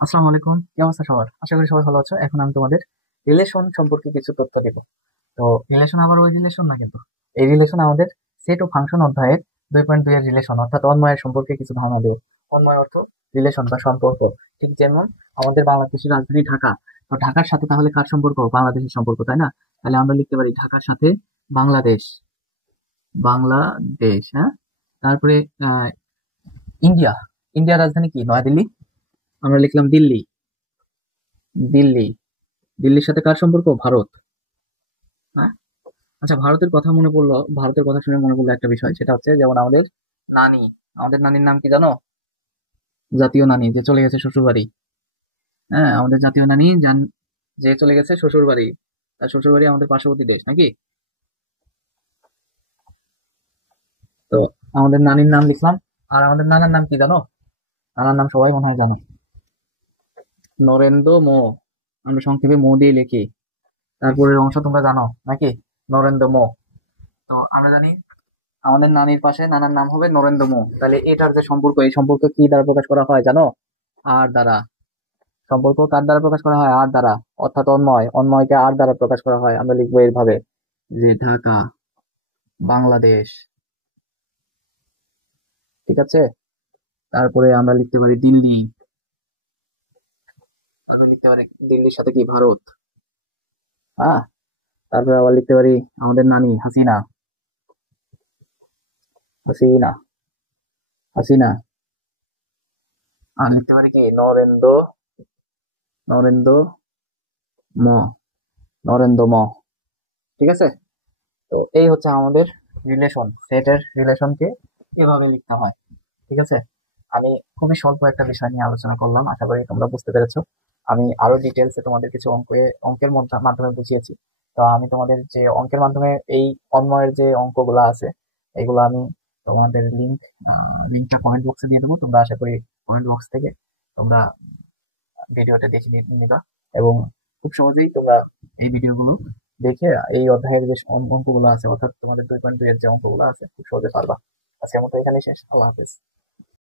আসসালামু আলাইকুম, কি অবস্থা সবার? আশা করি সবাই ভালো আছো। এখন আমি তোমাদের রিলেশন সম্পর্কে কিছু তথ্য দিব। তো রিলেশন আবার ওই রিলেশন না, কিন্তু এই রিলেশন আমাদের সেট ও ফাংশন অধ্যায়ের 2.2 এর রিলেশন, অর্থাৎ অন্বয়ের সম্পর্কে কিছু ধারণা দেবে। অন্বয় অর্থ রিলেশন বা সম্পর্ক। ঠিক যেমন আমাদের বাংলাদেশের রাজধানী ঢাকা, তো ঢাকার সাথে তাহলে কার সম্পর্ক? বাংলাদেশের সম্পর্ক, তাই না? তাহলে আমরা লিখতে পারি ঢাকার সাথে বাংলাদেশ। বাংলাদেশ, হ্যাঁ। তারপরে আহ ইন্ডিয়া। ইন্ডিয়ার রাজধানী কি? নয়াদিল্লি। আমরা লিখলাম দিল্লি। দিল্লি। দিল্লির সাথে কার সম্পর্ক? ভারত। হ্যাঁ। আচ্ছা, ভারতের কথা মনে পড়লো, ভারতের কথা শুনে মনে পড়লো একটা বিষয়, সেটা হচ্ছে যেমন আমাদের নানি। আমাদের নানির নাম কি জানো? জাতীয় নানি, যে চলে গেছে শ্বশুর বাড়ি। হ্যাঁ, আমাদের জাতীয় নানি যে চলে গেছে শ্বশুর বাড়ি। তার শ্বশুর বাড়ি আমাদের পার্শ্ববর্তী দেশ নাকি? তো আমাদের নানির নাম লিখলাম। আর আমাদের নানার নাম কি জানো? নানার নাম সবাই মনে হয় জানে। নরেন্দ্র মো। আমরা সংক্ষেপে মো দিয়ে লিখি। তারপরের অংশ তোমরা জানো নাকি? নরেন্দ্র মো। তো আমরা জানি আমাদের নানির পাশে নানার নাম হবে নরেন্দ্র মো। তাহলে এটার যে সম্পর্ক, এই সম্পর্ক কি দ্বারা প্রকাশ করা হয় জানো? আর দ্বারা। সম্পর্ক কার দ্বারা প্রকাশ করা হয়? আর দ্বারা। অর্থাৎ অন্যয়, অন্যয়কে আর দ্বারা প্রকাশ করা হয়। আমরা লিখবো এইভাবে, যে ঢাকা, বাংলাদেশ। ঠিক আছে। তারপরে আমরা লিখতে পারি দিল্লি। তারপরে লিখতে পারি দিল্লির সাথে কি? ভারত। হ্যাঁ। তারপরে আবার লিখতে পারি আমাদের নানি হাসিনা। হাসিনা। হাসিনা। আর লিখতে পারি কি? নরেন্দ্র। নরেন্দ্র ম। নরেন্দ্র ম। ঠিক আছে। তো এই হচ্ছে আমাদের রিলেশন, সেটের রিলেশনকে এভাবে লিখতে হয়। ঠিক আছে। আমি খুবই স্বল্প একটা বিষয় নিয়ে আলোচনা করলাম, আশা করি তোমরা বুঝতে পেরেছো। আমি আরো ডিটেলসে তোমাদের কিছু অঙ্কের মাধ্যমে বুঝিয়েছি। তো আমি তোমাদের যে অঙ্কের মাধ্যমে এই অন্বয়ের যে অঙ্কগুলো আছে, এগুলো আমি তোমাদের লিঙ্কটা কমেন্ট বক্সে দিয়ে দেবো। তোমরা আশা করি কমেন্ট বক্স থেকে তোমরা ভিডিওটা দেখে নিবা, এবং খুব সহজেই তোমরা এই ভিডিওগুলো দেখে এই অধ্যায়ের যে অঙ্কগুলো আছে, অর্থাৎ তোমাদের 2.2 এর যে অঙ্কগুলো আছে, খুব সহজে পারবা। আজকের মতো এখানেই শেষ। আল্লাহ হাফেজ।